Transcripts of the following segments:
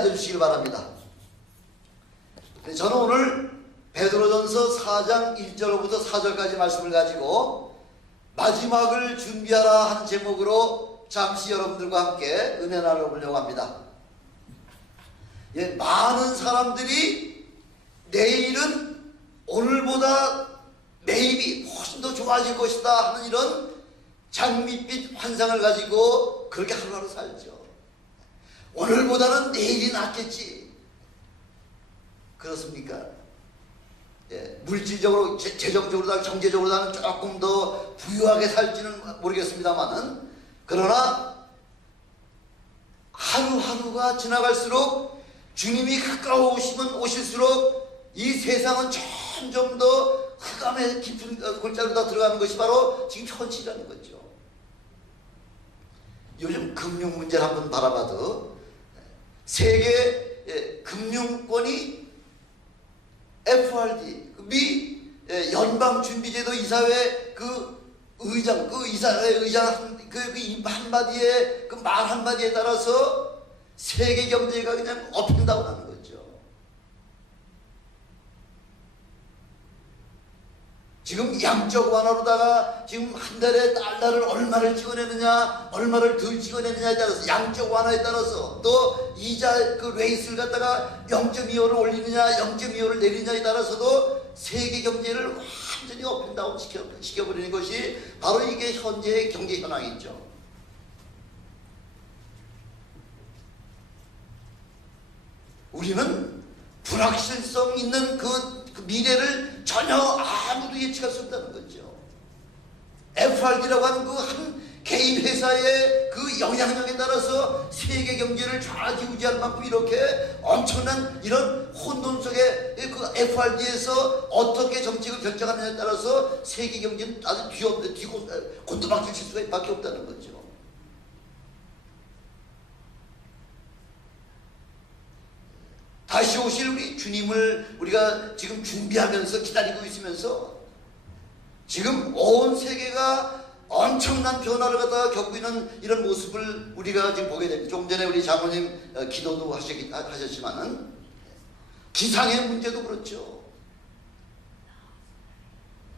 앉아주시길 바랍니다. 저는 오늘 베드로전서 4장 1절부터 4절까지 말씀을 가지고 마지막을 준비하라 하는 제목으로 잠시 여러분들과 함께 은혜 나눠보려고 합니다. 많은 사람들이 내일은 오늘보다 매입이 훨씬 더 좋아질 것이다 하는 이런 장밋빛 환상을 가지고 그렇게 하루하루 살죠. 오늘보다는 내일이 낫겠지. 그렇습니까? 물질적으로, 재정적으로, 경제적으로는 조금 더 부유하게 살지는 모르겠습니다만은, 그러나 하루하루가 지나갈수록 주님이 가까워 오실수록 이 세상은 점점 더 흑암의 깊은 골짜기로 다 들어가는 것이 바로 지금 현실이라는 거죠. 요즘 금융 문제를 한번 바라봐도 세계 금융권이 FRD, 미 연방준비제도 이사회 의장 한마디에 말 한마디에 따라서 세계 경제가 그냥 업앤다운 하는 거죠. 지금 양적 완화로다가 지금 한 달에 달러를 얼마를 찍어내느냐, 얼마를 덜 찍어내느냐에 따라서, 양적 완화에 따라서, 또 이자 레이스를 갖다가 0.25를 올리느냐, 0.25를 내리느냐에 따라서도 세계 경제를 완전히 업앤다운 시켜버리는 것이 바로 이게 현재의 경제 현황이죠. 우리는 불확실성 있는 그 미래를 전혀 아무도 예측할 수 없다는 거죠. FRD라고 하는 그 한 개인 회사의 그 영향력에 따라서 세계 경제를 좌지우지할 만큼 이렇게 엄청난 이런 혼돈 속에 그 FRD에서 어떻게 정책을 결정하느냐에 따라서 세계 경제는 아주 곤두박질 칠 수밖에 없다는 거죠. 다시 오실 우리 주님을 우리가 지금 준비하면서 기다리고 있으면서 지금 온 세계가 엄청난 변화를 갖다가 겪고 있는 이런 모습을 우리가 지금 보게 됩니다. 조금 전에 우리 장로님 기도도 하셨지만은 기상의 문제도 그렇죠.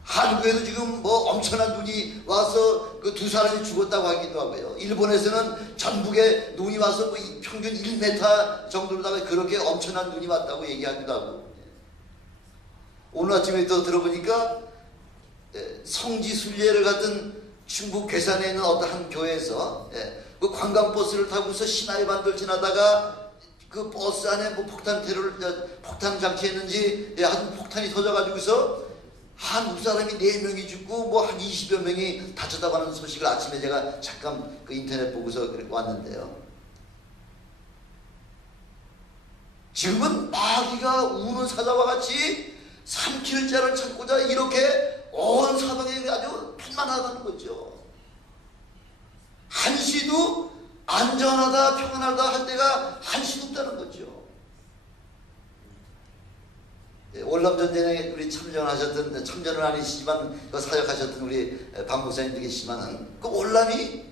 한국에도 지금 뭐 엄청난 눈이 와서 그 2사람이 죽었다고 하기도 하고요. 일본에서는 전북에 눈이 와서 뭐 평균 1m 정도로다가 그렇게 엄청난 눈이 왔다고 얘기하기도 하고. 오늘 아침에 또 들어보니까 성지순례를 갔던 중국 괴산에 있는 어떤 한 교회에서 그 관광버스를 타고서 시나이 반도를 지나다가 그 버스 안에 뭐 폭탄 장치했는지 한 폭탄이 터져가지고서 한국 사람이 4명이 죽고 뭐 한 20여 명이 다쳤다고 하는 소식을 아침에 제가 잠깐 그 인터넷 보고서 왔는데요. 지금은 마귀가 우는 사자와 같이 삼킬 자를 찾고자 이렇게 온 사방에 아주 편만하다는 거죠. 한시도 안전하다 평안하다 할 때가 한시도 없다는 거죠. 월남전쟁에 우리 참전은 아니시지만 그 사역하셨던 우리 박 목사님도 계시지만은 그 월남이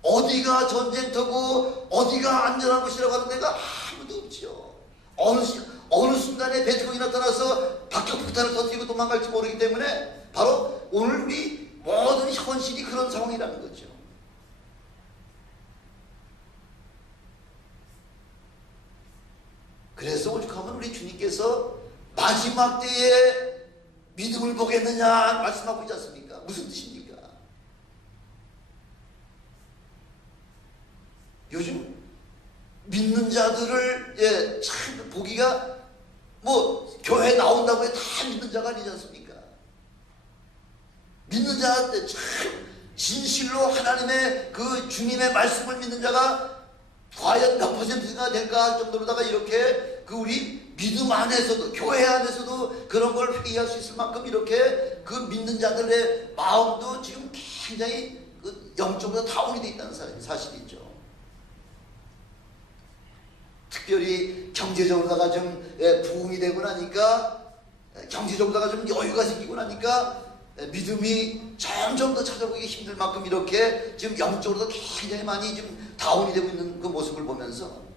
어디가 전쟁터고 어디가 안전한 곳이라고 하는 데가 아무도 없죠. 어느 순간에 배트공이 나타나서 박격폭탄을 터뜨리고 도망갈지 모르기 때문에 바로 오늘 우리 모든 현실이 그런 상황이라는 거죠. 그래서 오죽하면 우리 주님께서 마지막 때에 믿음을 보겠느냐 말씀하고 있지 않습니까? 무슨 뜻입니까? 요즘 믿는 자들을 참 보기가 뭐 교회 나온다고 해 다 믿는 자가 아니지 않습니까? 믿는 자한테 참 진실로 하나님의 그 주님의 말씀을 믿는 자가 과연 몇 퍼센트가 될까 할 정도로다가 이렇게 그 우리 믿음 안에서도 교회 안에서도 그런 걸 회의할 수 있을 만큼 이렇게 그 믿는 자들의 마음도 지금 굉장히 그 영적으로 다운이 되어 있다는 사실이죠. 특별히 경제적으로다가 좀 부흥이 되고 나니까 경제적으로다가 좀 여유가 생기고 나니까 믿음이 점점 더 찾아보기 힘들 만큼 이렇게 지금 영적으로도 굉장히 많이 지금 다운이 되고 있는 그 모습을 보면서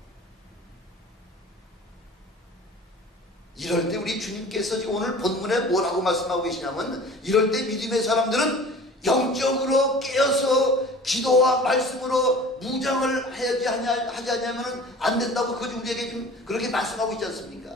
이럴 때 우리 주님께서 지금 오늘 본문에 뭐라고 말씀하고 계시냐면, 이럴 때 믿음의 사람들은 영적으로 깨어서 기도와 말씀으로 무장을 하지 않으면 안 된다고 그것이 우리에게 지금 그렇게 말씀하고 있지 않습니까?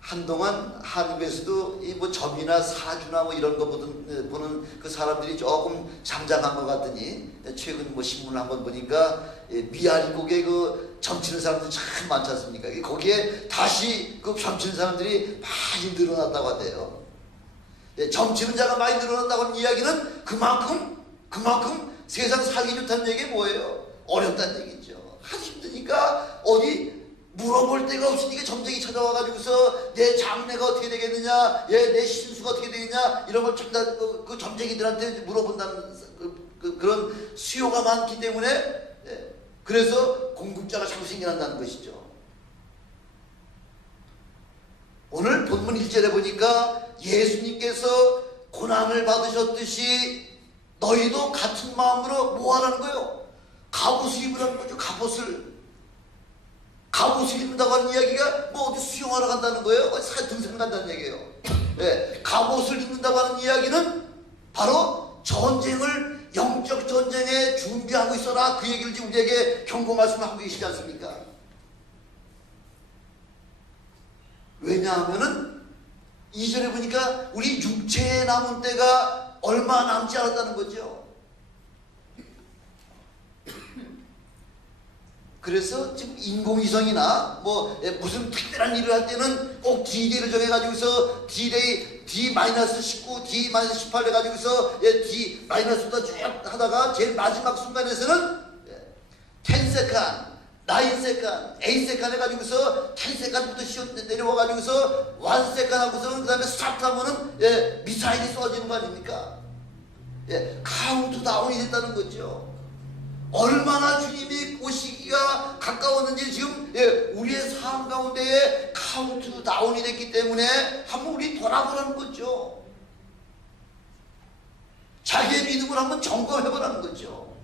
한동안 한국에서도 이 뭐 점이나 사주나 뭐 이런 거 보는 그 사람들이 조금 잠잠한 것 같더니, 최근 뭐 신문을 한번 보니까 미아리국에 그 점치는 사람들이 참 많지 않습니까? 거기에 다시 그 점치는 사람들이 많이 늘어났다고 하대요. 점치는 자가 많이 늘어난다고 하는 이야기는 그만큼 세상 살기 좋다는 얘기가 뭐예요? 어렵다는 얘기죠. 하기 힘드니까 어디 물어볼 데가 없으니까 점쟁이 찾아와가지고서 내 장래가 어떻게 되겠느냐, 내 신수가 어떻게 되겠냐, 이런 걸 전부 다 그 점쟁이들한테 물어본다는 그런 수요가 많기 때문에, 그래서 공급자가 자꾸 생겨난다는 것이죠. 오늘 본문 1절에 보니까 예수님께서 고난을 받으셨듯이 너희도 같은 마음으로 뭐 하라는 거예요? 갑옷을 입으라는 거죠. 갑옷을 입는다고 하는 이야기가 뭐 어디 수영하러 간다는 거예요? 어디 등산 간다는 얘기예요. 갑옷을 입는다고 하는 이야기는 바로 전쟁을, 영적 전쟁에 준비하고 있어라, 그 얘기를 지금 우리에게 경고 말씀하고 계시지 않습니까? 왜냐하면은 2절에 보니까 우리 육체에 남은 때가 얼마 남지 않았다는 거죠. 그래서 지금 인공위성이나 뭐 무슨 특별한 일을 할 때는 꼭 D-Day를 정해가지고서 D-Day D-19, D-18 해가지고서 D-부터 쭉 하다가 제일 마지막 순간에서는 10세칸, 9세칸, 8세칸 해가지고서 10세칸부터 내려와가지고서 1세칸 하고서는 그 다음에 스타트 하면은 미사일이 쏘아지는 거 아닙니까? 카운트다운이 됐다는 거죠. 얼마나 주님이 오시기가 가까웠는지 지금 우리의 삶 가운데에 카운트다운이 됐기 때문에 한번 우리 돌아보라는 거죠. 자기의 믿음을 한번 점검해보라는 거죠.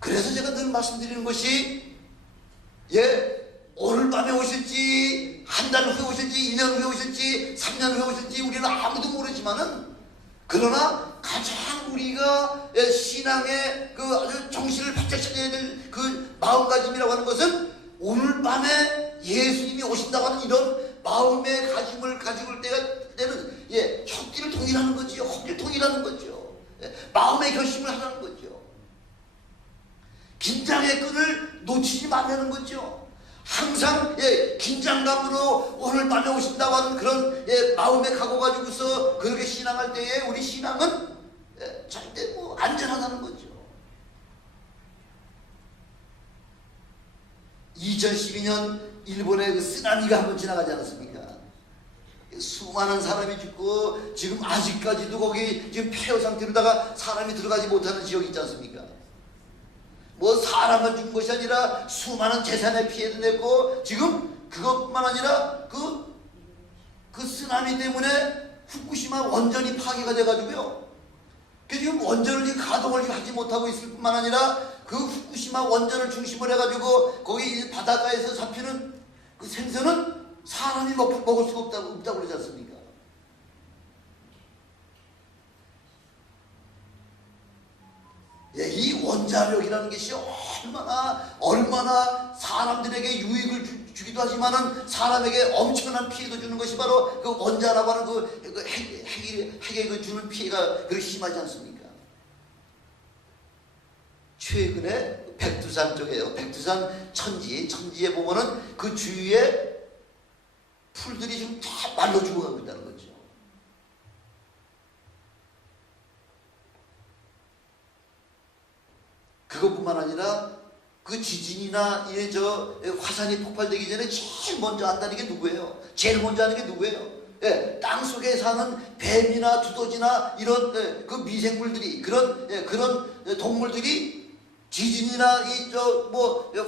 그래서 제가 늘 말씀드리는 것이, 오늘 밤에 오실지, 한 달 후에 오실지, 1년 후에 오실지, 3년 후에 오실지 우리는 아무도 모르지만은, 그러나 가장 우리가 신앙의 그 아주 정신을 바짝 차려야 될 그 마음가짐이라고 하는 것은, 오늘 밤에 예수님이 오신다고 하는 이런 마음의 가짐을 가지고 올 때는 혁기를 통일하는 거죠. 허기를 통일하는 거죠. 마음의 결심을 하라는 거죠. 긴장의 끈을 놓치지 말라는 거죠. 항상 긴장감으로 오늘 밤에 오신다고 하는 그런 마음에 각오 가지고서 그렇게 신앙할 때에 우리 신앙은 절대 뭐 안전하다는 거죠. 2012년 일본의 그 쓰나미가 한번 지나가지 않았습니까? 수많은 사람이 죽고 지금 아직까지도 거기 지금 폐허 상태로다가 사람이 들어가지 못하는 지역이 있지 않습니까? 뭐 사람만 죽은 것이 아니라 수많은 재산의 피해도 냈고, 지금 그것뿐만 아니라 그 쓰나미 때문에 후쿠시마 원전이 파괴가 돼가지고요. 지금 원전을 가동을 하지 못하고 있을 뿐만 아니라 그 후쿠시마 원전을 중심으로 해가지고 거기 바닷가에서 잡히는 그 생선은 사람이 먹을 수가 없다고 그러지 않습니까? 이 원자력이라는 것이 얼마나 사람들에게 유익을 주기도 하지만은 사람에게 엄청난 피해도 주는 것이 바로 그 원자라고 하는 핵에 주는 피해가 그렇게 심하지 않습니까? 최근에 백두산 쪽에요. 백두산 천지에 보면은 그 주위에 풀들이 지금 다 말로 죽어가고 있다는 거죠. 그것뿐만 아니라 그 지진이나 화산이 폭발되기 전에 제일 먼저 한다는 게 누구예요? 제일 먼저 하는 게 누구예요? 땅 속에 사는 뱀이나 두더지나 이런 그 미생물들이, 그런 동물들이 지진이나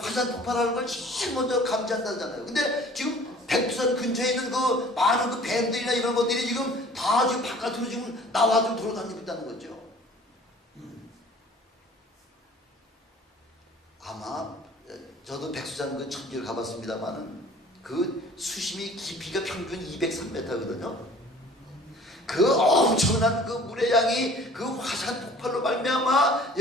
화산 폭발하는 걸 제일 먼저 감지한다잖아요. 근데 지금 백두산 근처에 있는 그 많은 그 뱀들이나 이런 것들이 지금 다 지금 바깥으로 지금 나와 좀 돌아다니고 있다는 거죠. 화산 그 천지를 가봤습니다만은 그 수심이 깊이가 평균 203m거든요. 그 엄청난 그 물의 양이 그 화산 폭발로 말미암아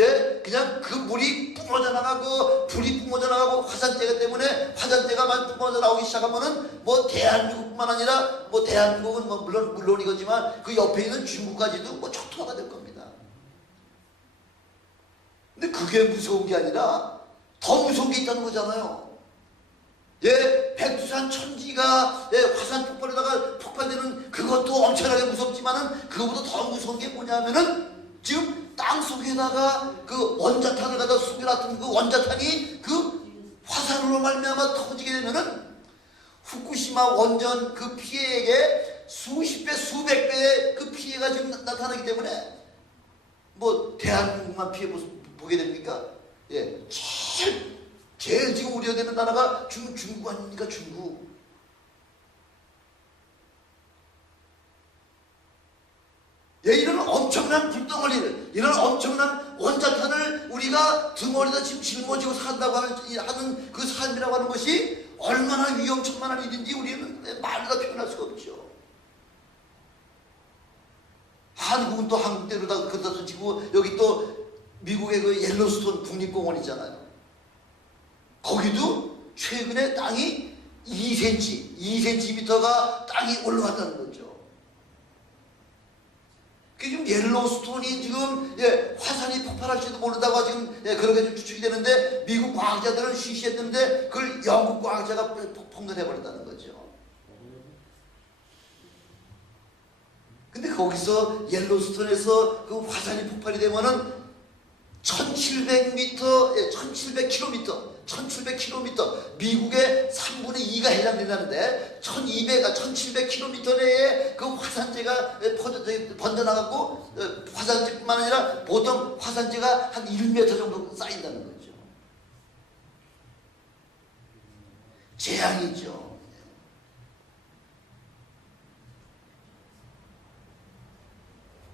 그냥 그 물이 뿜어져 나가고 불이 뿜어져 나가고 화산재가 때문에 화산재가 뿜어져 나오기 시작하면은 뭐 대한민국뿐만 아니라 뭐 대한민국은 뭐 물론이거지만 그 옆에 있는 중국까지도 뭐 초토화가 될 겁니다. 근데 그게 무서운 게 아니라 더 무서운 게 있다는 거잖아요. 백두산 천지가 화산 폭발에다가 폭발되는 그것도 엄청나게 무섭지만은 그거보다 더 무서운 게 뭐냐면은 지금 땅 속에다가 그 원자탄을 갖다 숨겨놨던 그 원자탄이 그 화산으로 말미암아 터지게 되면은 후쿠시마 원전 그 피해액에 수십 배, 수백 배의 그 피해가 지금 나타나기 때문에 뭐 대한민국만 피해 보게 됩니까? 제일 지금 우려되는 나라가 중국 아닙니까? 중국. 이런 엄청난 불덩어리를, 이런 엄청난 원자탄을 우리가 등어리다 지금 짊어지고 산다고 하는 그 삶이라고 하는 것이 얼마나 위험천만한 일인지 우리는 말로 표현할 수가 없죠. 한국은 또 한국대로 다 그러다 던지고 여기 또 미국의 그 옐로스톤 국립공원 있잖아요. 거기도 최근에 땅이 2cm가 땅이 올라갔다는 거죠. 지금 옐로스톤이 지금 화산이 폭발할지도 모른다고 지금 그렇게 좀 추측이 되는데 미국 과학자들은 쉬쉬했는데 그걸 영국 과학자가 폭로해버렸다는 거죠. 근데 거기서 옐로스톤에서 그 화산이 폭발이 되면은 1700m, 1700km, 미국의 3분의 2가 해당된다는데 1700km 내에 그 화산재가 번져나가고 화산재뿐만 아니라 보통 화산재가 한 1m 정도 쌓인다는 거죠. 재앙이죠.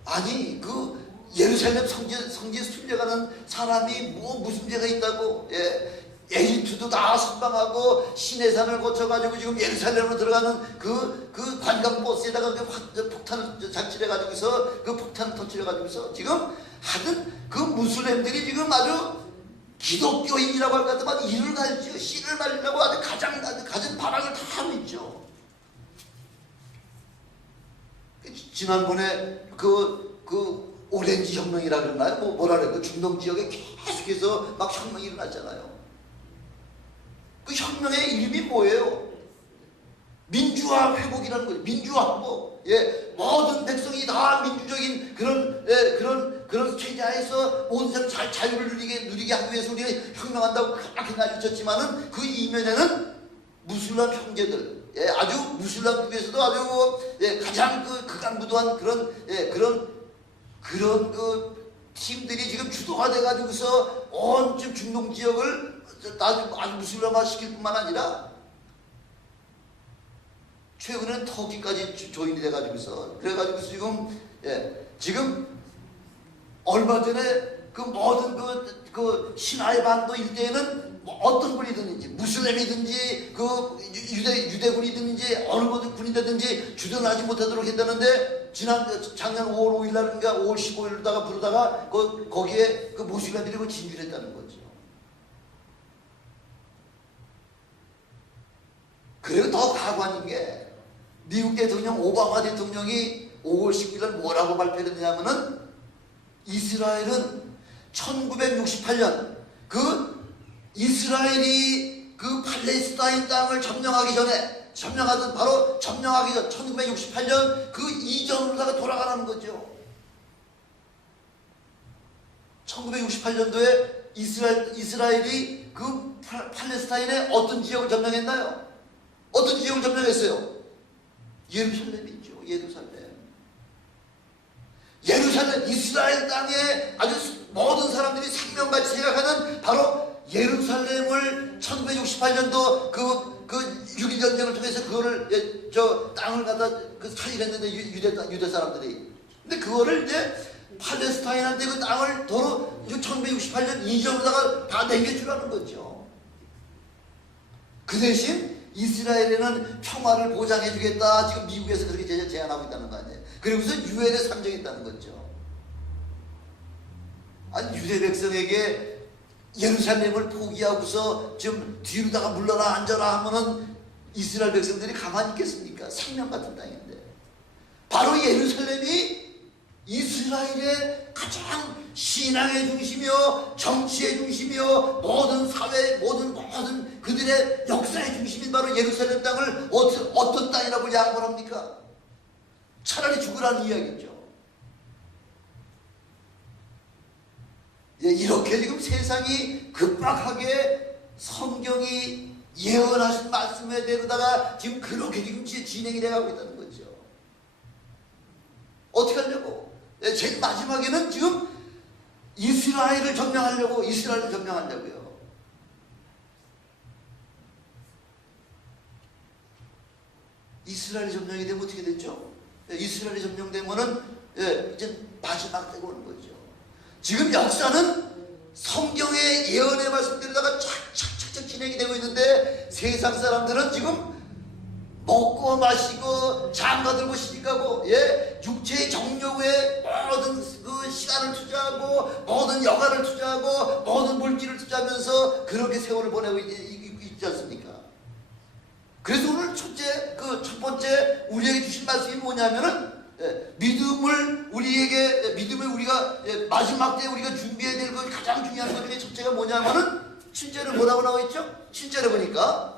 아니 그 예루살렘 성지에 순례가는 사람이 무슨 죄가 있다고 에집트도 다 선방하고 시내산을 거쳐가지고 지금 예루살렘으로 들어가는 그 관광버스에다가 폭탄을 장치해가지고서 그 폭탄을 터뜨려가지고서 지금 하는 그 무슬림들이 지금 아주 기독교인이라고 할 것 같지만 이를 갈지요 씨를 말리려고 아주 가장 바람을 다 하고 있죠. 지난번에 그 오렌지 혁명이라 그러나요? 뭐라 그래요? 그 중동 지역에 계속해서 막 혁명이 일어났잖아요. 그 혁명의 이름이 뭐예요? 민주화 회복이라는 거예요. 민주화 회복. 모든 백성이 다 민주적인 그런 체제하에서 모든 사람 자유를 누리게 하기 위해서 우리가 혁명한다고 그렇게 날리쳤지만은 그 이면에는 무슬림 형제들, 아주 무슬림 중에서도 아주 가장 극악무도한 그런 그 팀들이 지금 주도가 돼가지고서 온 지금 중동 지역을 아주 무슬림화 시킬 뿐만 아니라 최근에는 터키까지 조인이 돼가지고서 그래가지고서 지금 얼마 전에 그 모든 그 시나이 반도 일대에는 뭐 어떤 군이든지 무슬림이든지 그 유대군이든지 어느 모든 군이든지 주둔하지 못하도록 했다는데 작년 5월 5일 날인가 5월 15일다가 부르다가 거기에 그 무슬림들이 진출했다는 거죠. 그리고 더 가관인 게 미국 대통령 오바마 대통령이 5월 19일 날 뭐라고 발표했냐면은 이스라엘은 1968년 그 이스라엘이 그 팔레스타인 땅을 점령하기 전에 바로 점령하기 전 1968년 그 이전으로다가 돌아가라는 거죠. 1968년도에 이스라엘이 그 팔레스타인의 어떤 지역을 점령했나요? 어떤 지역을 점령했어요? 예루살렘이죠. 예루살렘 이스라엘 땅에 아주 모든 사람들이 생명같이 생각하는 바로 예루살렘을 1968년도 그 6.1 전쟁을 통해서 그거를 땅을 갖다 차지했는데 유대 사람들이. 근데 그거를 이제 팔레스타인한테 그 땅을 도로 1968년 이전으로다가 다 남겨주라는 거죠. 그 대신 이스라엘에는 평화를 보장해 주겠다. 지금 미국에서 그렇게 제안하고 있다는 거 아니에요. 그리고서 유엔에 상정했다는 거죠. 아니 유대 백성에게 예루살렘을 포기하고서 좀 뒤로다가 물러나 앉아라 하면은 이스라엘 백성들이 가만히 있겠습니까? 생명 같은 땅인데. 바로 예루살렘이 이스라엘의 가장 신앙의 중심이요, 정치의 중심이요, 모든 사회, 모든 그들의 역사의 중심인 바로 예루살렘 땅을 어떤 땅이라고 양보를 합니까? 차라리 죽으라는 이야기죠. 예, 이렇게 지금 세상이 급박하게 성경이 예언하신 말씀에 대로다가 지금 그렇게 지금 진행이 돼가고 있다는 거죠. 어떻게 하려고? 예, 제일 마지막에는 지금 이스라엘을 점령하려고요. 이스라엘이 점령이 되면 어떻게 됐죠? 예, 이스라엘이 점령되면은 이제 마지막 때가 오는 거죠. 지금 역사는 성경의 예언의 말씀대로다가 착착착착 진행이 되고 있는데 세상 사람들은 지금 먹고 마시고 장가 들고 시집가고 육체의 정욕에 모든 그 시간을 투자하고 모든 여가를 투자하고 모든 물질을 투자하면서 그렇게 세월을 보내고 있지 않습니까? 그래서 오늘 첫 번째 우리에게 주신 말씀이 뭐냐면은 믿음을 우리가 마지막 때 우리가 준비해야 될 것 가장 중요한 것 중에 첫째가 뭐냐면은 7절에 뭐라고 나와 있죠? 7절에 보니까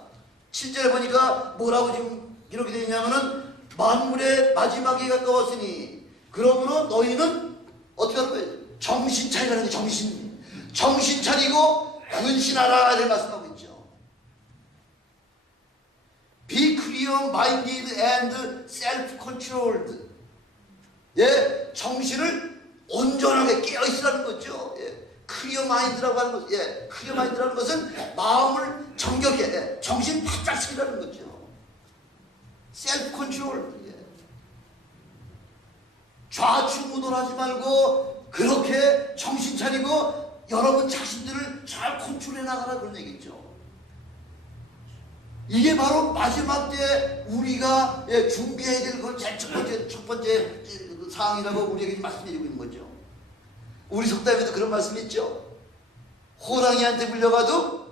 뭐라고 지금 이렇게 되어 있냐면은 만물의 마지막이 가까웠으니 그러므로 너희는 어떻게 하는 거예요? 정신 차리라는 거예요. 정신 차리고 근신하라 이렇게 말씀하고 있죠. Be clear-minded and self-controlled. 정신을 온전하게 깨어있으라는 거죠. clear-minded라고 하는 것, clear-minded라는 것은 마음을 정결하게, 정신 바짝 차리라는 거죠. self-controlled. 좌충우돌하지 말고 그렇게 정신 차리고 여러분 자신들을 잘 컨트롤해 나가라 그런 얘기죠. 이게 바로 마지막 때 우리가 준비해야 될 그 첫 번째 사항이라고 우리에게 말씀해주고 있는 거죠. 우리 속담에도 그런 말씀이 있죠. 호랑이한테 물려가도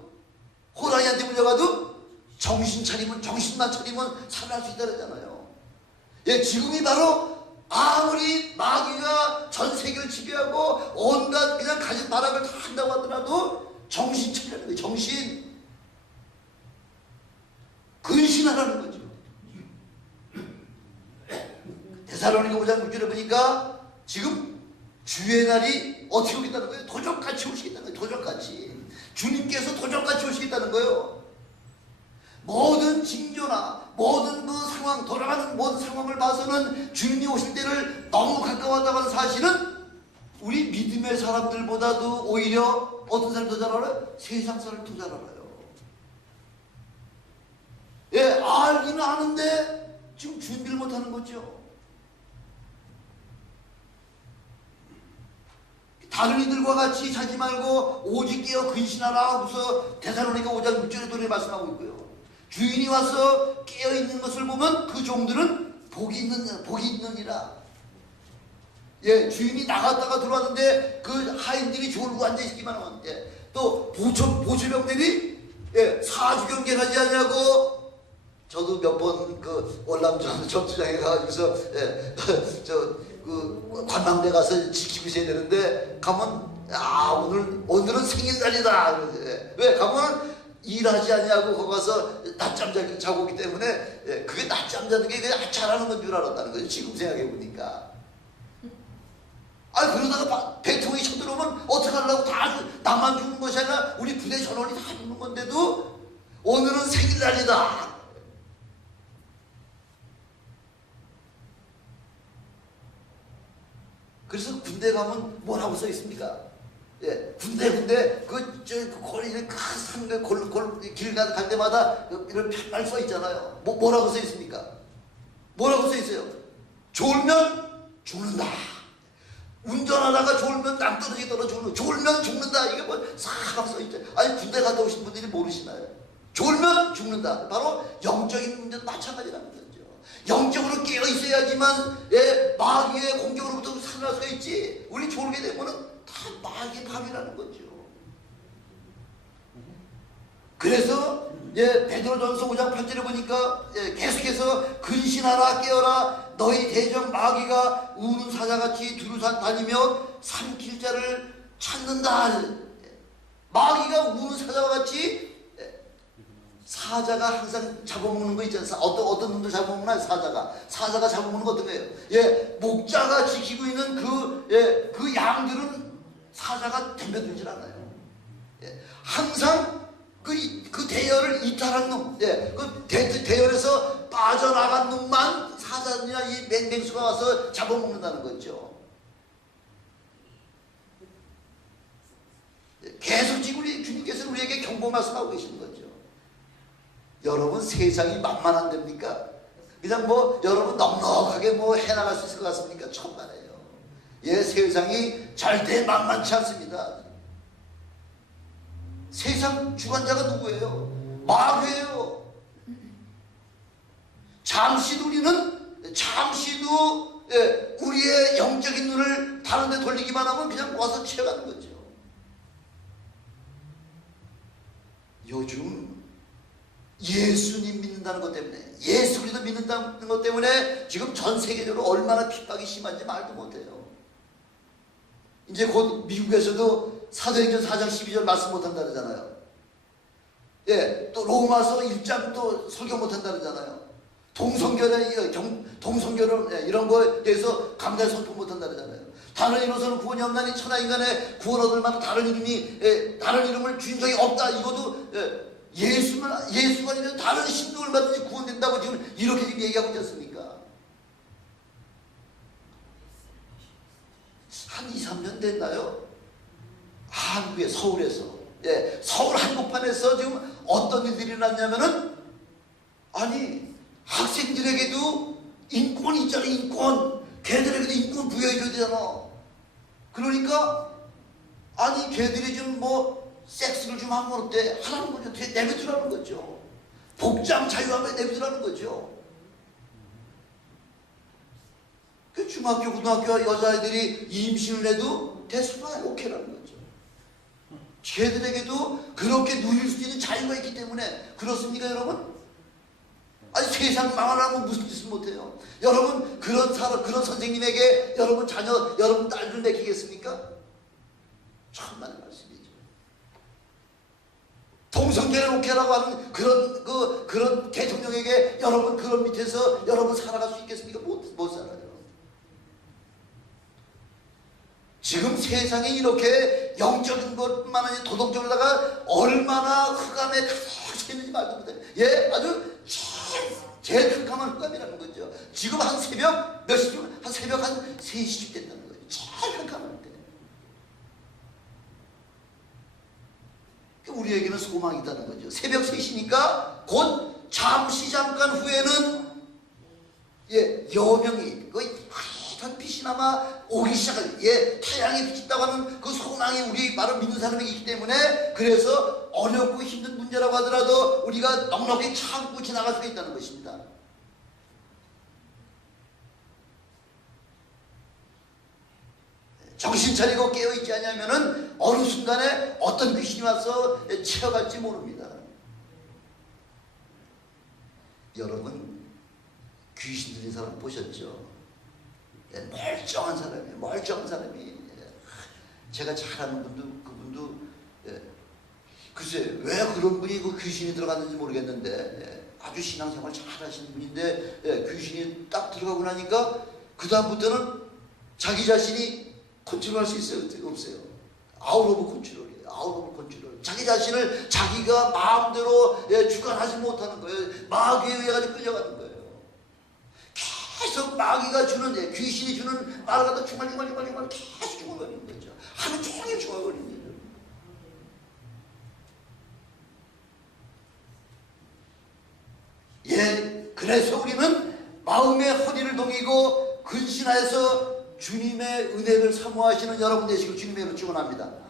정신만 차리면 살아날 수 있다 그러잖아요. 지금이 바로 아무리 마귀가 전 세계를 지배하고 온갖 그냥 가진 나락을 다 한다고 하더라도 정신 차리라는 거예요. 정신. 근신하라는 거죠. 데살로니가 5장 6절에 보니까 지금 주의 날이 어떻게 오겠다는 거예요? 도적같이 오시겠다는 거예요. 도적같이. 주님께서 도적같이 오시겠다는 거예요. 모든 징조나 모든 그 상황, 돌아가는 모든 상황을 봐서는 주님이 오실 때를 너무 가까웠다고 하는 사실은 우리 믿음의 사람들보다도 오히려 어떤 사람이 더 잘 알아요? 세상 사람이 더 잘 알아요. 알기는 아는데 지금 준비를 못하는 거죠. 다른 이들과 같이 자지 말고 오직 깨어 근신하라 하고서 데살로니가 5장 6절에 도리에 말씀하고 있고요. 주인이 와서 깨어있는 것을 보면 그 종들은 복이 있느니라. 주인이 나갔다가 들어왔는데 그 하인들이 졸고 앉아있기만 하면 또 보초병들이 사주경계하지 않냐고. 저도 몇 번 그 월남전 전투장에 가가지고서 그 관람대 가서 지키고 있어야 되는데 가면 오늘은 생일날이다. 왜 가면 일하지 않냐고 거기 가서 낮잠 자고 오기 때문에 그게 낮잠 자는 게 그냥 잘하는 건 줄 알았다는 거죠. 지금 생각해 보니까. 그러다가 배통이 쳐들어오면 어떻게 하려고 다 나만 죽는 것이 아니라 우리 부대 전원이 다 죽는 건데도 오늘은 생일날이다. 그래서 군대 가면 뭐라고 써 있습니까? 군대 거리를 길 갈 때마다 이런 편말 써 있잖아요. 뭐라고 써 있습니까? 뭐라고 써 있어요? 졸면 죽는다. 운전하다가 졸면 낭떠러지 떨어져 졸면 죽는다. 이게 뭐 싹 써 있죠. 군대 갔다 오신 분들이 모르시나요? 졸면 죽는다. 바로 영적인 문제도 마찬가지라는 거죠. 영적으로 깨어 있어야지만 마귀의 공격으로부터 살아날 수가 있지. 우리 졸게 되면은 다 마귀의 밥이라는 거죠. 그래서 베드로전서 5장 8절에 보니까 계속해서 근신하라 깨어라 너희 대적 마귀가 우는 사자같이 두루 다니며 삼킬 자를 찾는다. 마귀가 우는 사자같이 사자가 항상 잡아먹는 거 있잖아요. 어떤 놈들 잡아먹나요? 사자가 잡아먹는 거 어떤 거예요? 목자가 지키고 있는 그 양들은 사자가 덤벼들질 않아요. 항상 그 대열을 이탈한 놈, 그 대열에서 빠져나간 놈만 사자나 이 맹수가 와서 잡아먹는다는 거죠. 계속 지금 우리 주님께서 우리에게 경고 말씀하고 계시는 거죠. 여러분 세상이 만만한 데입니까? 그냥 여러분 넉넉하게 해나갈 수 있을 것 같습니까? 천만에요. 세상이 절대 만만치 않습니다. 세상 주관자가 누구예요? 마귀예요. 잠시도 우리의 영적인 눈을 다른 데 돌리기만 하면 그냥 와서 취해가는 거죠. 요즘 예수님 믿는다는 것 때문에, 예수 그리스도 믿는다는 것 때문에 지금 전 세계적으로 얼마나 핍박이 심한지 말도 못해요. 이제 곧 미국에서도 사도행전 4장 12절 말씀 못한다 그러잖아요. 또 로마서 1장 또 설교 못한다 그러잖아요. 동성결혼 이런 거에 대해서 감당 선포 못한다 그러잖아요. 다른 이로서는 구원이 없나니 천하 인간의 구원 얻을 만한 다른 이름을 주인 적이 없다. 이것도 예수가 아니라 다른 신도 얼마든지 구원된다고 지금 이렇게 지금 얘기하고 있지 않습니까? 한 2, 3년 됐나요? 한국의 서울에서 서울 한복판에서 지금 어떤 일들이 일어났냐면은 아니 학생들에게도 인권이 있잖아. 인권 걔들에게도 인권 부여해줘야 되잖아. 그러니까 아니 걔들이 좀 섹스를 좀 하면 어때? 하라는 거죠. 내버두라는 거죠. 복장 자유하면 내버두라는 거죠. 그 중학교 고등학교 여자애들이 임신을 해도 대수가 오케이라는 거죠. 걔들에게도 그렇게 누릴 수 있는 자유가 있기 때문에. 그렇습니까 여러분? 아니 세상 망하라고 무슨 짓을 못해요. 여러분 그런 선생님에게 여러분 딸들 맡기겠습니까? 천만의 말씀이죠. 동성결혼 오케이라고 하는 그런 대통령에게 여러분 그런 밑에서 여러분 살아갈 수 있겠습니까? 못 살아요. 지금 세상에 이렇게 영적인 것만 아니라 도덕적으로다가 얼마나 흑암에 가득 있는지 말도 못해요. 아주 제일 흑암한 흑암이라는 거죠. 지금 한 새벽 몇 시쯤? 한 새벽 한 3시쯤 됐다는 거죠. 제일 흑암한 때. 우리에게는 소망이 있다는 거죠. 새벽 3시니까 곧 잠깐 후에는 여명이 하얀 빛이나마 오기 시작할 태양이 비친다고 하는 그 소망이 우리 바로 믿는 사람에게 있기 때문에 그래서 어렵고 힘든 문제라고 하더라도 우리가 넉넉히 참고 지나갈 수가 있다는 것입니다. 정신 차리고 깨어있지 않으면은 어느 순간에 어떤 귀신이 와서 채워갈지 모릅니다. 여러분 귀신 들린 사람 보셨죠? 멀쩡한 사람이 제가 잘 아는 그분도 글쎄 왜 그런 분이 그 귀신이 들어갔는지 모르겠는데 아주 신앙생활 잘 하시는 분인데 귀신이 딱 들어가고 나니까 그 다음부터는 자기 자신이 컨트롤할 수 있어요? 없어요. 아웃 오브 컨트롤. 자기 자신을 자기가 마음대로 주관하지 못하는 거예요. 마귀에 의해 가지고 끌려가는 거예요. 계속 마귀가 주는 귀신이 주는 말을 갖다 중얼 계속 중얼거리는 거죠. 하루 종일 중얼거리는 거죠. 그래서 우리는 마음의 허리를 동이고 근신하여서 주님의 은혜를 사모하시는 여러분 되시길 주님의 이름으로 축원합니다.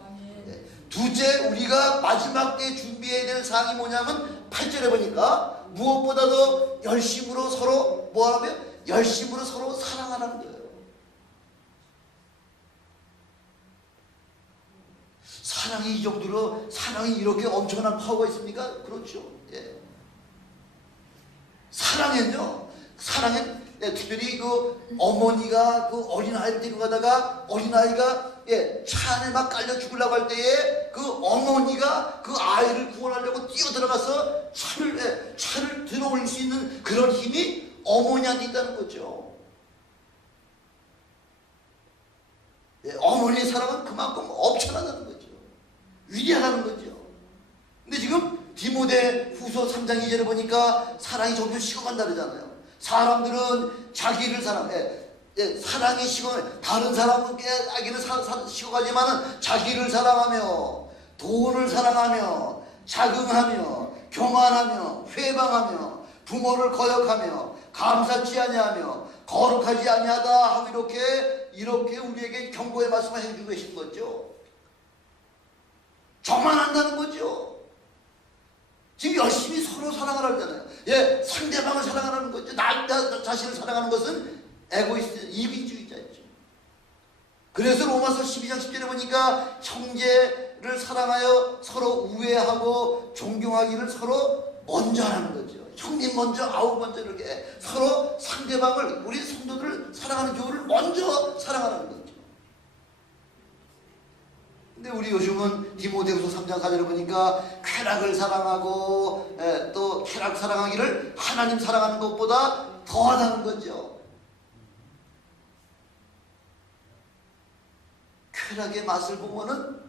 둘째, 우리가 마지막 때 준비해야 될 사항이 뭐냐면 8절에 보니까 무엇보다도 열심으로 서로 뭐하라고요? 열심으로 서로 사랑하라는 거예요. 사랑이 이 정도로, 사랑이 이렇게 엄청난 파워가 있습니까? 그렇죠. 예. 사랑은요, 사랑은 특별히 그 어머니가 그 어린아이를 데리고 가다가 어린아이가 차 안에 막 깔려 죽으려고 할 때에 그 어머니가 그 아이를 구원하려고 뛰어들어가서 차를 들어올릴 수 있는 그런 힘이 어머니한테 있다는 거죠. 어머니의 사랑은 그만큼 엄청나다는 거죠. 위대하다는 거죠. 근데 지금 디모데 후서 3장 2절에 보니까 사랑이 점점 식어간다 그러잖아요. 사람들은 자기를 사랑해. 사랑이 식어, 다른 사람은 깨기는 식어가지만은 자기를 사랑하며, 돈을 사랑하며, 자긍하며, 교만하며, 회방하며, 부모를 거역하며, 감사치 아니하며, 거룩하지 아니하다 하고 이렇게 우리에게 경고의 말씀을 해주고 계신 거죠. 저만 한다는 거죠. 지금 열심히 서로 사랑을 하잖아요. 상대방을 사랑하라는 거죠. 나 자신을 사랑하는 것은 에고이스트, 이기주의자죠. 그래서 로마서 12장 10절에 보니까 형제를 사랑하여 서로 우애하고 존경하기를 서로 먼저 하는 거죠. 형님 먼저, 아우 먼저, 이렇게 서로 상대방을, 우리 성도들을 사랑하는 교우를 먼저 사랑하는 거죠. 근데 우리 요즘은 디모데후서 3장 4절에 보니까 쾌락을 사랑하고 또 쾌락 사랑하기를 하나님 사랑하는 것보다 더하다는 거죠. 쾌락의 맛을 보면은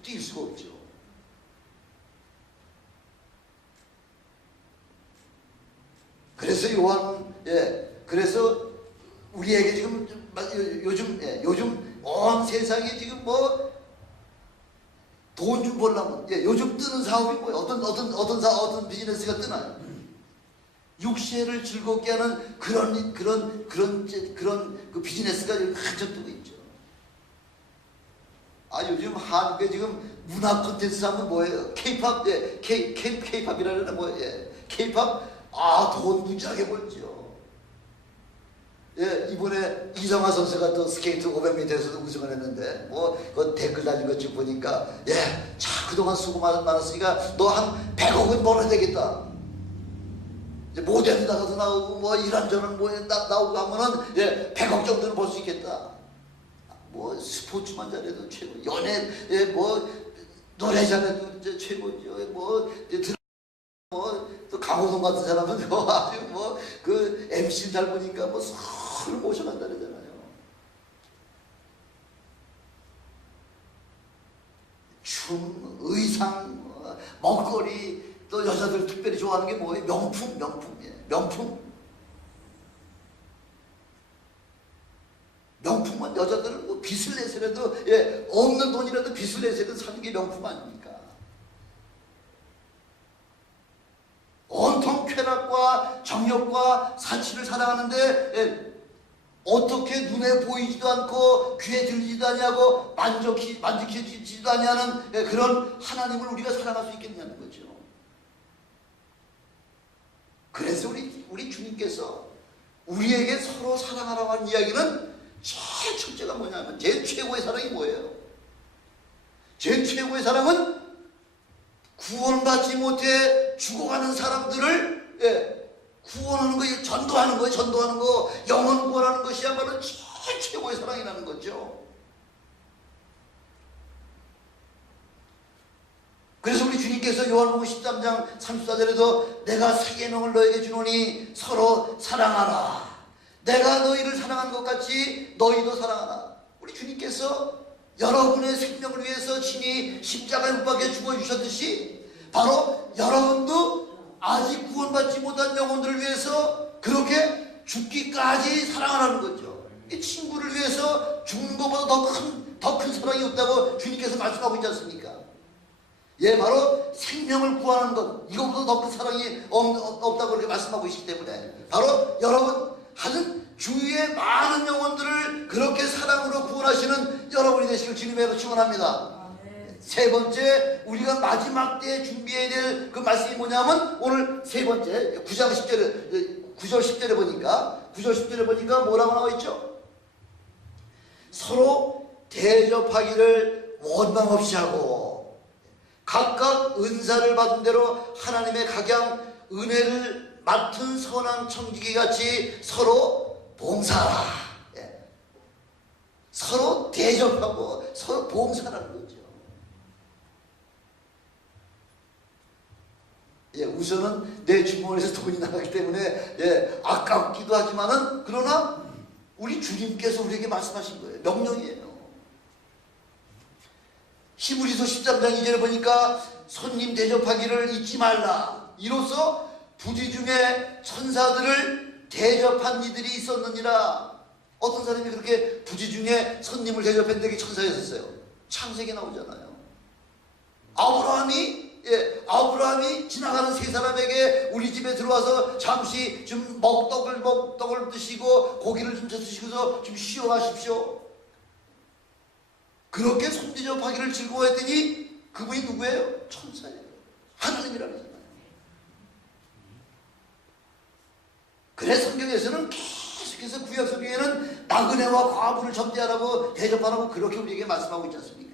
뛸 수가 없죠. 그래서 그래서 우리에게 지금 요즘 온 세상에 지금 뭐 돈 좀 벌려면 요즘 뜨는 사업이 뭐예요? 어떤 비즈니스가 뜨나요? 육체를 즐겁게 하는 그런 그 비즈니스가 한참 뜨고 있죠. 요즘 한국에 지금 문화 콘텐츠 하면 뭐예요? 케이팝, 케이팝이라는 뭐예요? 케이팝, 돈 무지하게 벌죠. 이번에 이정아 선수가 또 스케이트 500m에서도 우승을 했는데, 그 댓글 달린 것 쭉 보니까, 그동안 수고 많았으니까 너 한 100억은 벌어야 되겠다. 이제 모델에다가도 나오고, 이런저런 나오고 하면은, 100억 정도는 벌 수 있겠다. 스포츠만 잘해도 최고, 연애, 노래 잘해도 최고죠. 또 강호동 같은 사람은 아주 그 MC를 잘 보니까 서로 모셔간다 그러잖아요. 춤, 의상, 먹거리, 또 여자들 특별히 좋아하는 게 뭐예요? 명품은 여자들은 빚을 내서라도 없는 돈이라도 빚을 내서라도 사는 게 명품 아닙니까? 온통 쾌락과 정욕과 사치를 사랑하는데 어떻게 눈에 보이지도 않고 귀에 들리지도 아니하고 만족해지지도 아니하는 그런 하나님을 우리가 사랑할 수 있겠냐는 거죠. 그래서 우리 주님께서 우리에게 서로 사랑하라고 하는 이야기는 제일 첫째가 뭐냐면, 제일 최고의 사랑이 뭐예요? 제일 최고의 사랑은 구원받지 못해 죽어가는 사람들을 구원하는 거예요. 전도하는 거, 영혼 구원하는 것이야말로 제일 최고의 사랑이라는 거죠. 그래서 우리 주님께서 요한복음 13장 34절에도 내가 새 계명을 너에게 주노니 서로 사랑하라. 내가 너희를 사랑한 것 같이 너희도 사랑하라. 우리 주님께서 여러분의 생명을 위해서 친히 십자가에 못 박혀 죽어주셨듯이 바로 여러분도 아직 구원받지 못한 영혼들을 위해서 그렇게 죽기까지 사랑하라는 거죠. 이 친구를 위해서 죽는 것보다 더 큰 사랑이 없다고 주님께서 말씀하고 있지 않습니까? 바로 생명을 구하는 것, 이것보다 더 큰 사랑이 없다고 그렇게 말씀하고 있기 때문에 바로 여러분 하는 주위의 많은 영혼들을 그렇게 사랑으로 구원하시는 여러분이 되시길 주님의 이름으로 축원합니다. 세 번째 우리가 마지막 때 준비해야 될 그 말씀이 뭐냐면 오늘 세 번째 9장 10절에 9절 10절에 보니까 9절 10절에 보니까 뭐라고 나와 있죠? 서로 대접하기를 원망 없이 하고 각각 은사를 받은 대로 하나님의 각양 은혜를 맡은 선한 청지기 같이 서로 봉사하라. 예. 서로 대접하고 서로 봉사하는 거죠. 예, 우선은 내 주머니에서 돈이 나가기 때문에 예, 아깝기도 하지만은 그러나 우리 주님께서 우리에게 말씀하신 거예요. 명령이에요. 히브리서 13장 2절에 보니까 손님 대접하기를 잊지 말라. 이로써 부지 중에 천사들을 대접한 이들이 있었느니라. 어떤 사람이 그렇게 부지 중에 손님을 대접했는데 그게 천사였었어요. 창세기에 나오잖아요. 아브라함이 지나가는 세 사람에게 우리 집에 들어와서 잠시 좀 먹떡을 드시고 고기를 좀 드시고서 좀 쉬어가십시오. 그렇게 손 대접하기를 즐거워했더니 그분이 누구예요? 천사예요. 하나님이라 그러잖아요. 그래서 성경에서는 계속해서 구약 성경에는 나그네와 과부를 접대하라고 대접하라고 그렇게 우리에게 말씀하고 있지 않습니까?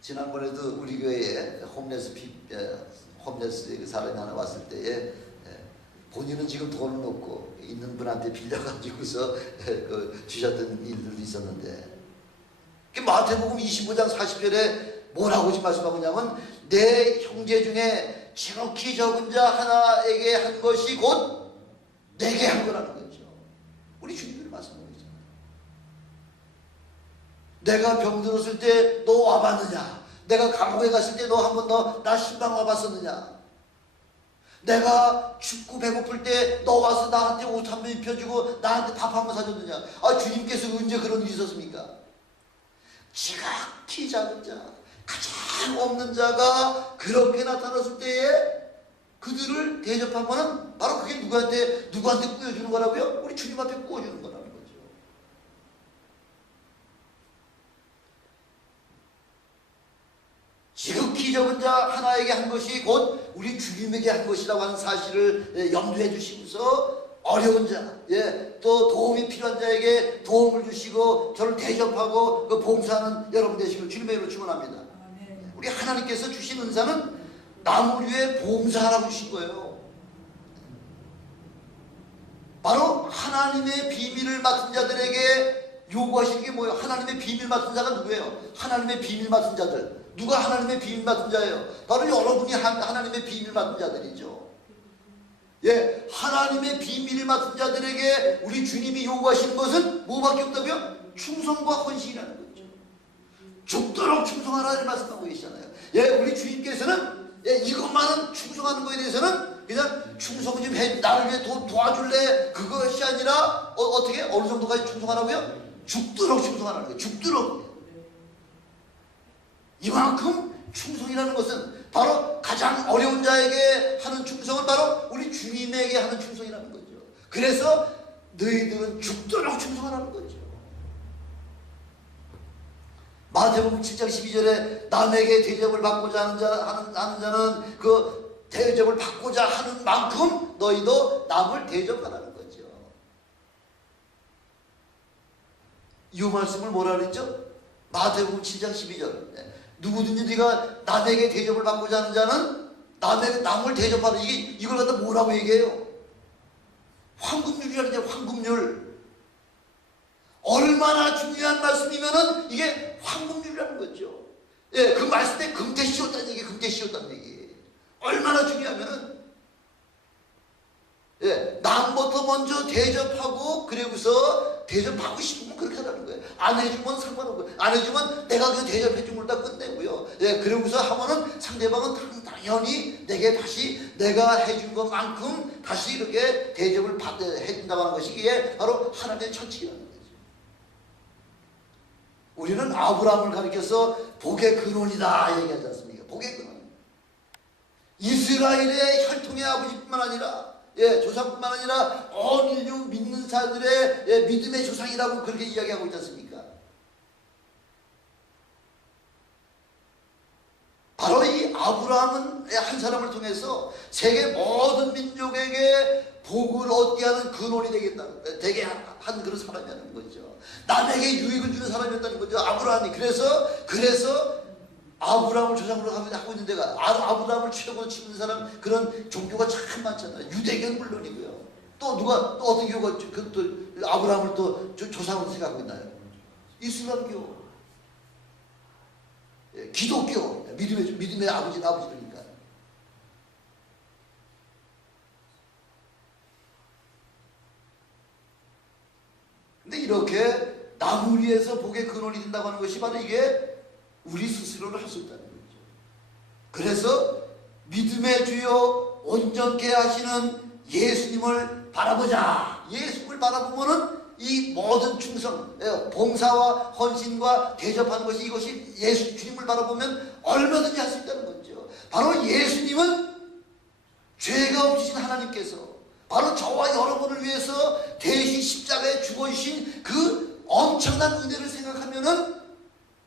지난번에도 우리 교회에 홈레스 그 사람이 하나 왔을 때에 본인은 지금 돈은 없고 있는 분한테 빌려가지고서 주셨던 일들도 있었는데 마태복음 25장 40절에 뭐라고 지금 말씀하고 있냐면 내 형제 중에 지극히 적은 자 하나에게 한 것이 곧 내게 한 거라는 거죠. 우리 주님들이 말씀하고 있잖아요. 내가 병들었을 때 너 와봤느냐? 내가 감옥에 갔을 때 너 한 번 나 신방 와봤었느냐? 내가 춥고 배고플 때 너 와서 나한테 옷 한 번 입혀주고 나한테 밥 한 번 사줬느냐? 아, 주님께서 언제 그런 일이 있었습니까? 지극히 작은 자, 가장 없는 자가 그렇게 나타났을 때에 그들을 대접하면은 바로 그게 누구한테 꾸여주는 거라고요? 우리 주님 앞에 꾸어주는 거라는 거죠. 지극히 적은 자 하나에게 한 것이 곧 우리 주님에게 한 것이라고 하는 사실을 염두해 주시면서 어려운 자, 또 도움이 필요한 자에게 도움을 주시고 저를 대접하고 그 봉사하는 여러분 되시길 주님의 이름으로 축원합니다. 우리 하나님께서 주신 은사는 남을 위해 봉사하라고 주신 거예요. 바로 하나님의 비밀을 맡은 자들에게 요구하시는 게 뭐예요? 하나님의 비밀 맡은 자가 누구예요? 하나님의 비밀 맡은 자들. 누가 하나님의 비밀 맡은 자예요? 바로 여러분이 하나님의 비밀 맡은 자들이죠. 예, 하나님의 비밀을 맡은 자들에게 우리 주님이 요구하시는 것은 뭐밖에 없다고요? 충성과 헌신이라는 거죠. 죽도록 충성하라 이렇게 말씀하고 계시잖아요. 예, 우리 주님께서는 이것만은 충성하는 거에 대해서는 그냥 충성 좀 해, 나를 위해 도와줄래? 그것이 아니라 어떻게? 어느 정도까지 충성하라고요? 죽도록 충성하라는 거예요. 죽도록. 이만큼 충성이라는 것은 바로 가장 어려운 자에게 하는 충성은 바로 우리 주님에게 하는 충성이라는 거죠. 그래서 너희들은 죽도록 충성하라는 거죠. 마태복음 7장 12절에 남에게 대접을 받고자 하는 자는 그 대접을 받고자 하는 만큼 너희도 남을 대접하라는 거죠. 이 말씀을 뭐라 그랬죠? 마태복음 7장 12절. 누구든지 네가 남에게 대접을 받고자 하는 자는 남을 대접하라. 이걸 갖다 뭐라고 얘기해요? 황금률이라는 게 황금률. 얼마나 중요한 말씀이면은 이게 황금률이라는 거죠. 예, 그 말씀에 금태 씌웠다는 얘기, 금태 씌웠다는 얘기. 얼마나 중요하면은 예, 남부터 먼저 대접하고 그리고서 대접하고 싶으면 그렇게 하라는 거예요. 안 해주면 상관없고요. 안 해주면 내가 그 대접해준 걸 다 끝내고요. 예, 그러고서 하면은 상대방은 당연히 내게 다시 내가 해준 것만큼 다시 이렇게 대접을 해준다고 하는 것이 이게 바로 하나님의 천칙이라는 거죠. 우리는 아브라함을 가리켜서 복의 근원이다 얘기하지 않습니까? 복의 근원. 이스라엘의 혈통의 아버지뿐만 아니라 조상뿐만 아니라 온 인류 믿는 자들의 믿음의 조상이라고 그렇게 이야기하고 있지 않습니까? 아브라함은 한 사람을 통해서 세계 모든 민족에게 복을 얻게 하는 근원이 되게 한 그런 사람이라는 거죠. 남에게 유익을 주는 사람이었다는 거죠. 아브라함이. 그래서 아브라함을 조상으로 하고 있는 데가 아브라함을 최고로 치는 사람 그런 종교가 참 많잖아요. 유대교는 물론이고요. 또 어떤 교가 또 아브라함을 또 조상으로 생각하고 있나요? 이슬람교, 기독교, 믿음의 아버지니까. 근데 이렇게 남을 위해서 복의 근원이 된다고 하는 것이 바로 이게 우리 스스로를 할 수 있다는 거죠. 그래서 믿음의 주요 온전케 하시는 예수님을 바라보자. 예수님을 바라보면은 이 모든 충성, 봉사와 헌신과 대접하는 것이 이것이 예수 주님을 바라보면 얼마든지 할 수 있다는 거죠. 바로 예수님은 죄가 없으신 하나님께서 바로 저와 여러분을 위해서 대신 십자가에 죽어주신 그 엄청난 은혜를 생각하면은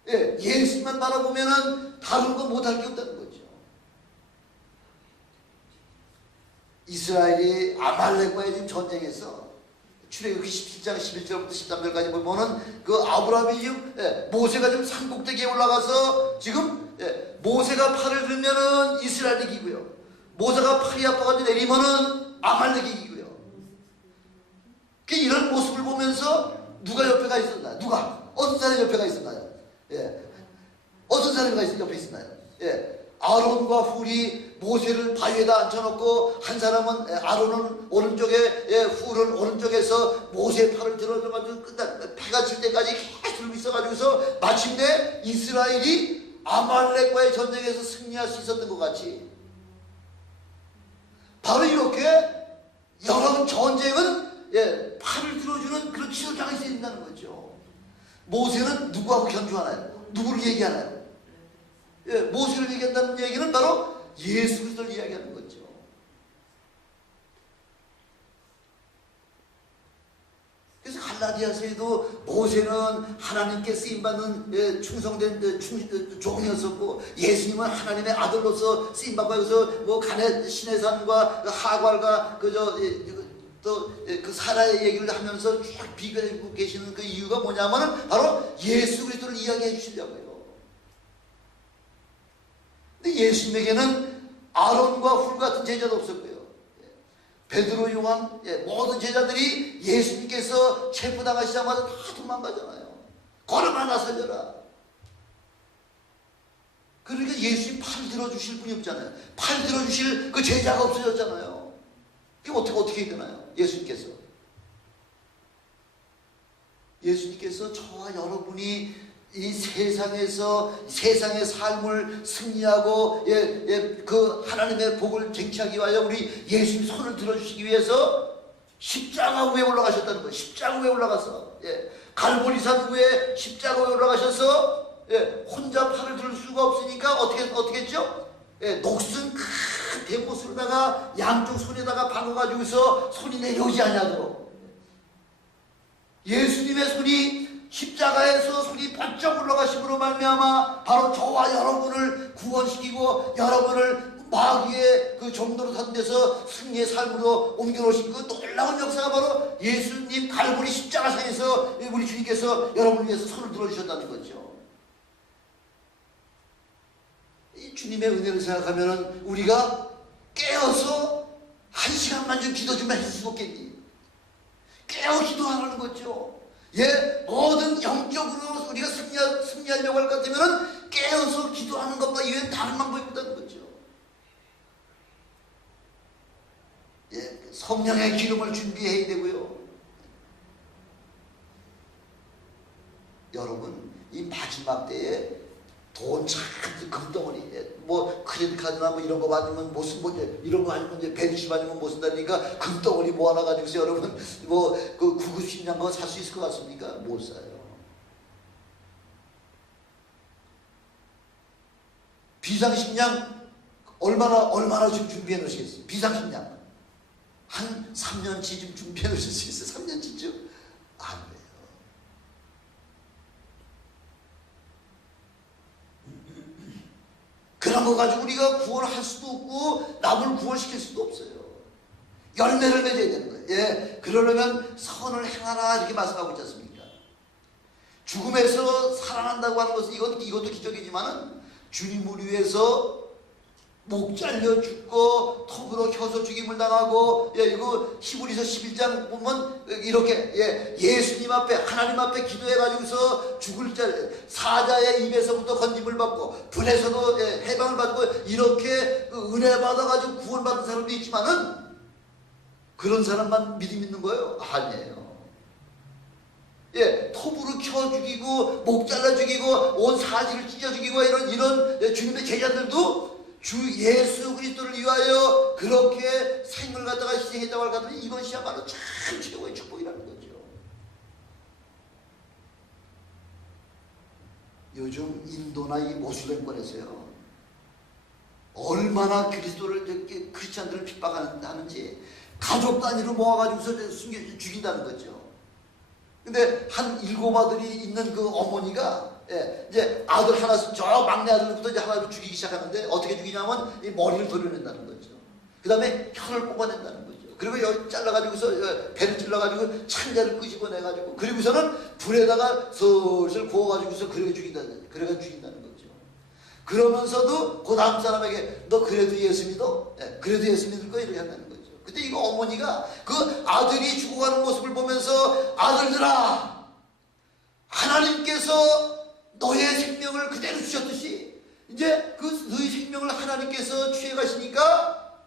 예수님만 바라보면은 다른 거 못할 게 없다는 거죠. 이스라엘이 아말렉과의 지금 전쟁에서 출애굽기 17장 11절부터 13절까지 보면은 그 아브라함이 지금 모세가 지금 산 꼭대기에 올라가서 지금 모세가 팔을 들면은 이스라엘이 이기고요. 모세가 팔이 아파가지고 내리면은 아말렉이 이기고요. 이런 모습을 보면서 누가 옆에가 있었나요? 어떤 사람이 옆에가 있었나요? 어떤 사람이 옆에 있었나요? 아론과 훌이 모세를 바위에다 앉혀놓고 한 사람은 아론은 오른쪽에 훌은 오른쪽에서 모세의 팔을 들어줘가지고 패가 칠 때까지 계속 있어가지고서 마침내 이스라엘이 아말렉과의 전쟁에서 승리할 수 있었던 것 같이 바로 이렇게 여러분 전쟁은 팔을 들어주는 그런 지도자가 있어야 된다는 거죠. 모세는 누구하고 견주하나요? 누구를 얘기하나요? 모세를 얘기한다는 얘기는 바로 예수 그리스도를 이야기하는 거죠. 그래서 갈라디아서에도 모세는 하나님께 쓰임받는 충성된 종이었었고 예수님은 하나님의 아들로서 쓰임받고 여기서 뭐 가넷 신의 산과 하갈과 또 그 사라의 얘기를 하면서 쭉 비교하고 계시는 그 이유가 뭐냐면 바로 예수 그리스도를 이야기해 주시려고요. 근데 예수님에게는 아론과 훌 같은 제자도 없었고요. 베드로, 요한, 모든 제자들이 예수님께서 체포당하시자마자 다 도망가잖아요. 걸음 하나 살려라. 그러니까 예수님 팔 들어주실 분이 없잖아요. 팔 들어주실 그 제자가 없어졌잖아요. 이게 어떻게 해야 되나요? 예수님께서 저와 여러분이 이 세상에서 세상의 삶을 승리하고 그 하나님의 복을 쟁취하기 위하여 우리 예수님 손을 들어주시기 위해서 십자가 위에 올라가셨다는 거예요. 십자가 위에 올라가서 갈보리산 위에 십자가 위에 올라가셔서 혼자 팔을 들 수가 없으니까 어떻게 했죠? 녹슨 큰 대못으로다가 양쪽 손에다가 박아가지고서 손이 내려오지 않냐도록 예수님의 손이 십자가에서 손이 번쩍 올라가심으로 말미암아 바로 저와 여러분을 구원시키고 여러분을 마귀의 그 정도로 산 데서 승리의 삶으로 옮겨놓으신 그 놀라운 역사가 바로 예수님 갈보리 십자가상에서 우리 주님께서 여러분을 위해서 손을 들어주셨다는 거죠. 이 주님의 은혜를 생각하면 우리가 깨어서 한 시간만 좀 기도 좀 해줄 수 없겠니? 깨어 기도하라는 거죠. 모든 영적으로 우리가 승리하려고 할 것 같으면 깨어서 기도하는 것보다 이외엔 다른 방법이 없다는 거죠. 성령의 기름을 준비해야 되고요. 여러분, 이 마지막 때에 돈 잔뜩 금덩어리, 뭐 크레딧 카드나 뭐 이런 거 받으면 못 쓴 거지. 이런 거 아니면 이제 베니시 받으면 못 쓴다니까 금덩어리 모아놔가지고서 여러분 뭐 그 구급 식량 거 살 수 있을 것 같습니까? 못 사요. 비상식량 얼마나 지금 준비해 놓으시겠어요? 비상식량 한 3년치 좀 준비해 놓으실 수 있어요? 3년치죠? 안 돼요. 이런 거 가지고 우리가 구원할 수도 없고 남을 구원시킬 수도 없어요. 열매를 맺어야 되는 거예요. 예, 그러려면 선을 행하라 이렇게 말씀하고 있지 않습니까? 죽음에서 살아난다고 하는 것은 이것도 기적이지만은 주님을 위해서 목 잘려 죽고 톱으로 혀서 죽임을 당하고, 예, 이거 히브리서 11장 보면 이렇게, 예, 예수님 앞에 하나님 앞에 기도해가지고서 죽을 사자의 입에서부터 건짐을 받고 불에서도, 예, 해방을 받고 이렇게 은혜 받아가지고 구원받은 사람도 있지만은 그런 사람만 믿음 있는 거예요? 아니에요. 예, 톱으로 켜 죽이고 목 잘라 죽이고 온 사지를 찢어 죽이고 이런 예, 주님의 제자들도 주 예수 그리스도를 위하여 그렇게 생을 갖다가 희생했다고 할까더니 이것이야말로 참 최고의 축복이라는 거죠. 요즘 인도나 이 모슬렘권에서요, 얼마나 그리스도를 크리스찬들을 핍박하는지 가족 단위로 모아가지고서 숨겨 죽인다는 거죠. 근데 한 7 아들이 있는 그 어머니가, 예, 이제 아들 하나, 저 막내 아들부터 이제 하나로 죽이기 시작하는데 어떻게 죽이냐면 이 머리를 도려낸다는 거죠. 그 다음에 혀를 뽑아낸다는 거죠. 그리고 여기 잘라가지고서 배를 찔러가지고 창자를 끄집어내가지고 그리고서는 불에다가 슬슬 구워가지고서 그렇게 죽인다는 거죠. 그러면서도 그 다음 사람에게 너 그래도 예수 믿어? 예, 그래도 예수 믿을 거야? 이렇게 한다는 거죠. 근데 이거 어머니가 그 아들이 죽어가는 모습을 보면서 아들들아, 하나님께서 너의 생명을 그대로 주셨듯이 이제 그 너의 생명을 하나님께서 취해가시니까,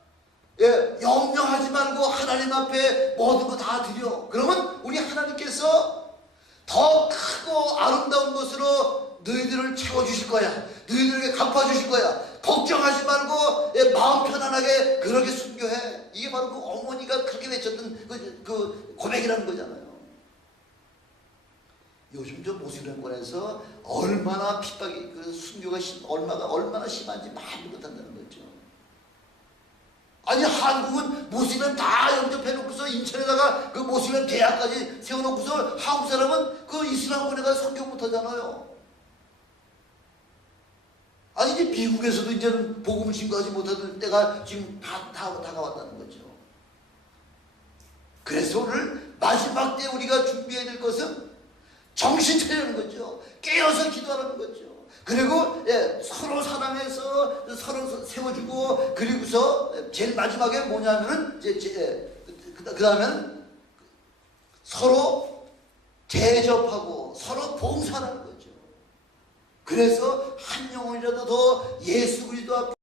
예, 염려하지 말고 하나님 앞에 모든 거 다 드려. 그러면 우리 하나님께서 더 크고 아름다운 것으로 너희들을 채워주실 거야. 너희들에게 갚아주실 거야. 걱정하지 말고, 예, 마음 편안하게 그렇게 순교해. 이게 바로 그 어머니가 그렇게 외쳤던 그 고백이라는 거잖아요. 요즘 저 모슬렘권에서 얼마나 핍박이, 그 순교가 얼마나 심한지 말도 못한다는 거죠. 아니, 한국은 모슬렘 다 영접해놓고서 인천에다가 그 모슬렘 대학까지 세워놓고서 한국 사람은 그 이슬람권에 가서 선교 못하잖아요. 아니, 이제 미국에서도 이제는 복음을 신고하지 못하는 때가 지금 다가왔다는 거죠. 그래서 오늘 마지막 때 우리가 준비해야 될 것은 정신 차리는 거죠. 깨어서 기도하는 거죠. 그리고, 예, 서로 사랑해서 서로 세워주고, 그리고서 제일 마지막에 뭐냐면은 그 다음에는 서로 대접하고 서로 봉사하는 거죠. 그래서 한 영혼이라도 더 예수 그리스도 앞에